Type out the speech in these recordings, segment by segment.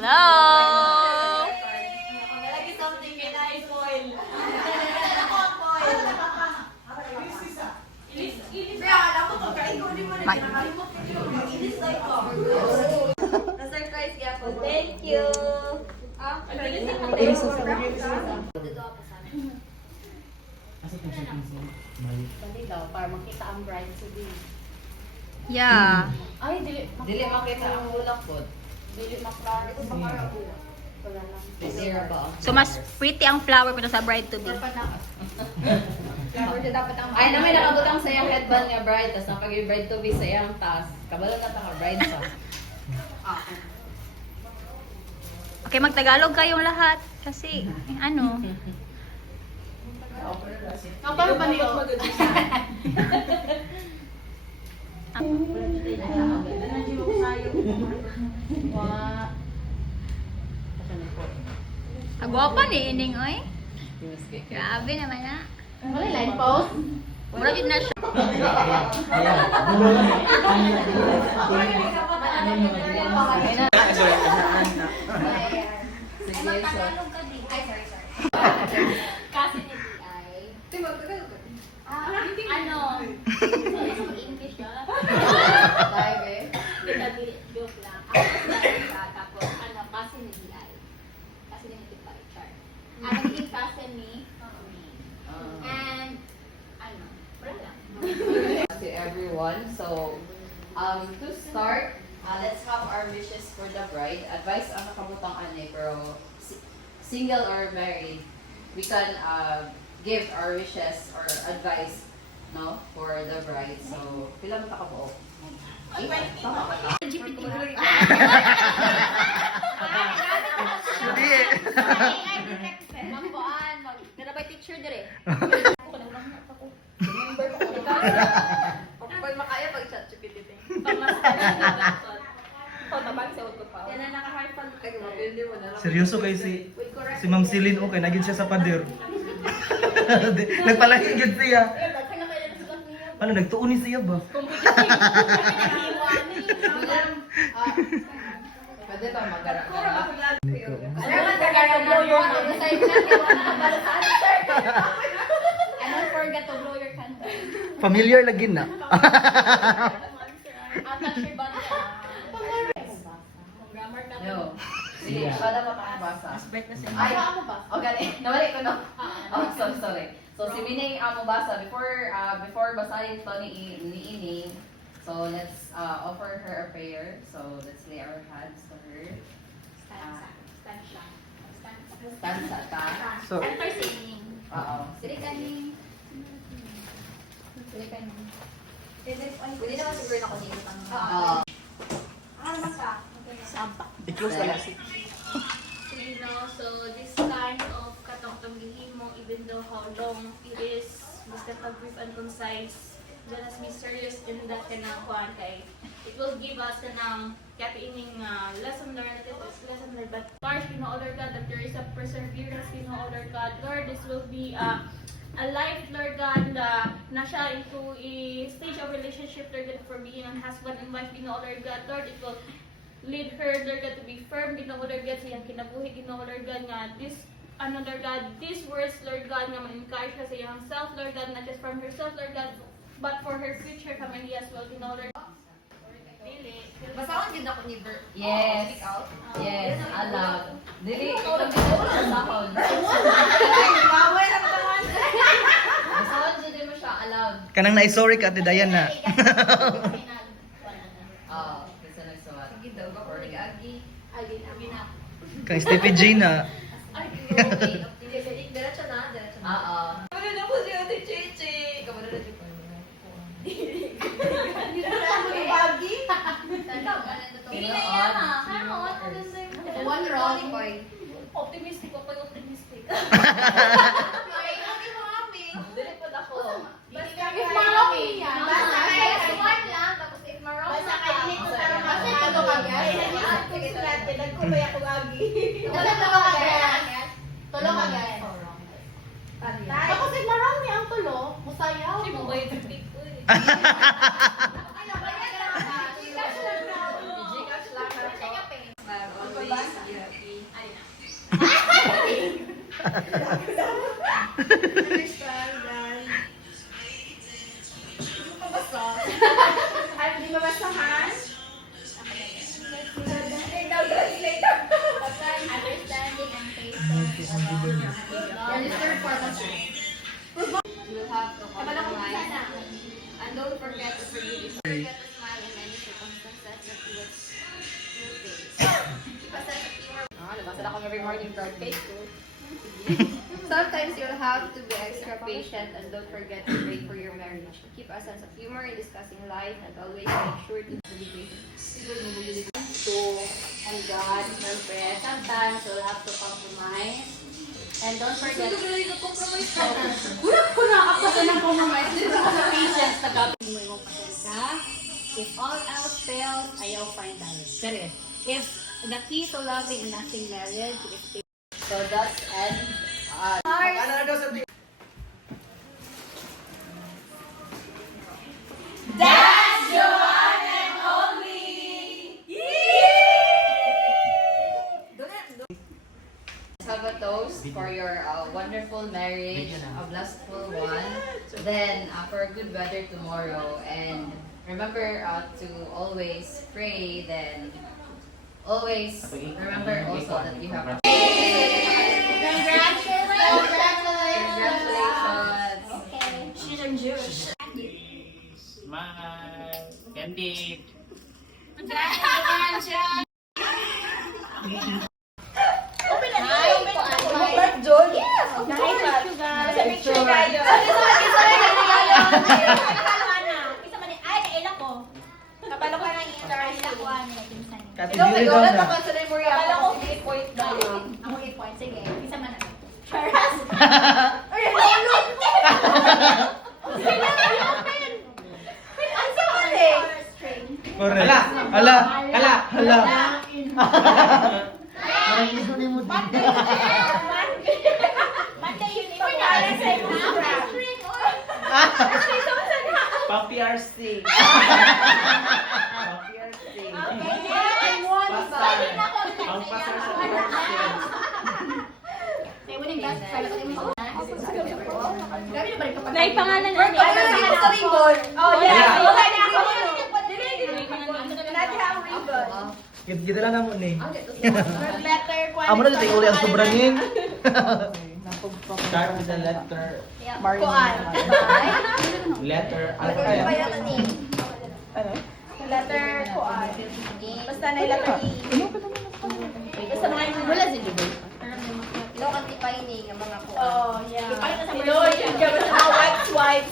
Hello! Nalagi something kay na i-foil. Kaya alam mo to, kaigunin mo na kinakalimot ko yun. Inis like ko. Na-surprise kaya po. Thank you. Dali daw, para makita ang bride to be. Yeah. Ay, dili makita ang ulak po. Dili maklaro. Ito ba para ulak? Wala lang. Zero ba? So, mas pretty ang flower pero sa bride to be. Flower na dapat ang... Ay, namin nakabutang sa iyang headband nga bride, tapos napag bride to be sa iyang taas. Kabalo na ka bride sa. Okay, magtagalog kayong lahat. Kasi, ano. Ang paano ba niyo? Agwapa ni Ining, oy. Grabe naman na. Wala line po? Mura yun na siya. Sige, so. Kasi ay... Ano? English siya. Dive eh. Joke lang. Tapos ano, kasi nag-i. Kasi nag-i char. Ang naging kasi ni and ano, wala lang. To everyone. So, to start, let's have our wishes for the bride. Advice ang nakabutang ane, pero single or married, we can give our wishes or advice, no, for the bride. So, pila mo ka po? Tama ba ta? Mambuan, mag-grabay teacher dire. Pag makaya, pag chat GPT. Yan na naka-hard pag Seryoso kay si Ma'am Celine okay nagid siya sa pader. Nagpalaki gid siya. Ano nagtuon ni siya ba? Pwede ba magara-gara? I don't forget to blow your candle. Familiar lagi na. I'll touch your butt. Grammar ka. Yo. Sige, para makakabasa. Ay, Ano ba? oh gali. Nawali ko no. Oh, sorry. So si Mining amo basa before basahin to ni Ining. So let's offer her a prayer. So let's lay our hands to her. Stanza ta. So Enter singing. Oo. Siri kaning. Siri kaning. Pwede naman siguro na kung dito pang... Oo. Ano naman ka? i-close na lang. So this kind of katong gihimo, even though how long it is, basta pag-brief and concise, let us be serious in that kanang kuan kay it will give us kanang kapiining lesson learned, but Lord, Lord God, that there is a perseverance, Lord God, Lord, this will be a life, Lord God, na siya into a stage of relationship, Lord God, for being a husband and wife, Lord God, Lord, it will lead her, Lord God, to be firm, Lord God, sa iyang kinabuhi, Lord God, nga this, Lord God, these words, Lord God, nga ma-encourage her sa iyang self, Lord God, not just from herself, Lord God, but for her future family as well, Lord God. Basahan din ako ni Bert. Yes. Speak out. Yes, aloud. Dili ito dito sa sahod. Bawal ang taman. Basahan din mo siya aloud. Kanang na-sorry ka ate Dayan na. Ah, kasi nagsuwat. Sige daw, kapag agi. Kang Stevie G na. Diretso na, diretso na. Oo. Kapag na po si Ate Cheche. Kapag na po. Bagi? Hindi na yan ha. Karon, maganda yung... One wrong boy. Optimistic ako, optimistic. Ay, hindi mo kami. Dili po ako. Basta if marami yan. Basta kaya one lang, tapos if marami. Basta kaya hindi ko tarong Basta ito ka guys. Sige, sulat. Nagkulay ako lagi. Tulo ka guys. Tulo ka guys. Tapos if marami ang tulo, musayaw. Hindi mo ba yung technique ko eh. Ano ba yan? Gcash lang daw. Gcash lang. Kasi niya pay. Always, Understand, guys. Hindi pa basa. Ay, hindi mabasahan? Understanding and patience along Register pharmacy. You have to compromise. And don't forget to forgive yourself. Forget to smile in any circumstances that you will face. Keep a sense of humor. Nabasa na kami every morning from Facebook. Sometimes you'll have to be extra patient and don't forget to pray for your marriage. Keep a sense of humor in discussing life and always make sure to be patient. And God, syempre, sometimes you'll have to compromise. And don't forget. Wala ko na ako sa compromise. Dito ako sa patience. Mo yung pasensya. If all else fails, ayaw find out. Pero if the key to loving and lasting marriage is So that's end. Have a toast for your wonderful marriage, a blissful one. Then for a good weather tomorrow, and remember to always pray. Then always remember also that you have. Congratulations! She's in Jewish. Smile. Candid. Kapalo ka ng interest. Katidili daw na. Kapalo ko 8 point daw. Ako 8 points. Sige, isa man na. Charas! Ay, Correct. Hala. Hala. Monday yun ito. Parang sa iyo. Papi RC. Papi RC. Pasar. Ang pasar sa RC. Naipangalan na niya. Oh, yeah. Kita lang mo ni. Letter Amo na dito uli ang sobrangin. Start with the letter. Kuan. Letter. Ano Ano kaya? ba yan, ani? Letter kuan. Basta na yung letter E. Basta mga yung wala si Juboy. Ilong anti-pining ang mga kuha. Oh, yeah. Lloyd, yung gawin sa mga white.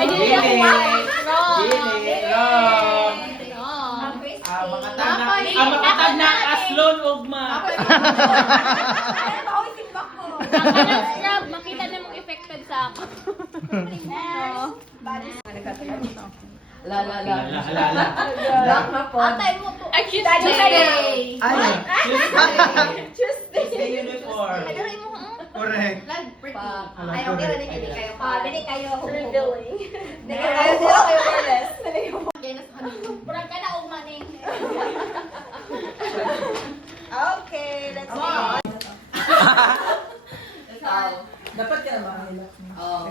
Ay, Dili. hindi ako white. Dili. Wrong. Ang makatag na aslon ugma. Ay, maoy timbak ko. Scrub, makita na mong affected sa ako. La. Hala. Black na po. Atay mo to. Ay, Tuesday. Tuesday. Ay. Tuesday uniform. Correct. Ay, okay rin hindi kayo pa. Dili kayo revealing. Hindi kayo careless. Purang ka na umaning. Okay, let's go. Dapat ka na ba? Oo.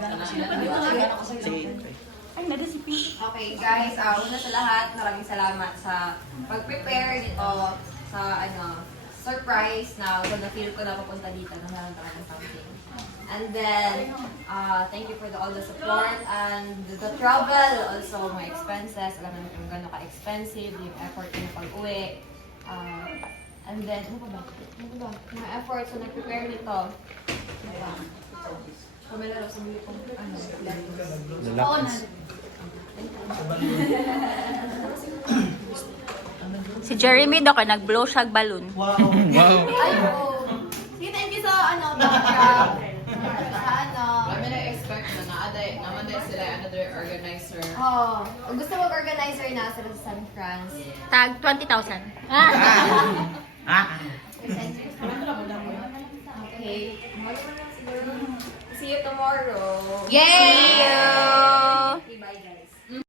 Okay guys, una sa lahat, maraming salamat sa pag-prepare dito sa surprise na na-feel ko na papunta dito na meron talagang something. And then, thank you for all the support and the travel, also my expenses. Alam naman kung gano'n ka-expensive, yung effort ko na pag-uwi. And then, ano ba? Mga effort sa nag-prepare nito. Kamila lang sa muli kong Si Jeremy daw kay nag-blow siya balloon. Wow. Ay, oh. Thank you sa background. Kami na-expect na naman din sila another organizer. Oh, gusto mag-organizer na sila sa San Franz. Tag 20,000. Okay. See you tomorrow. Yay!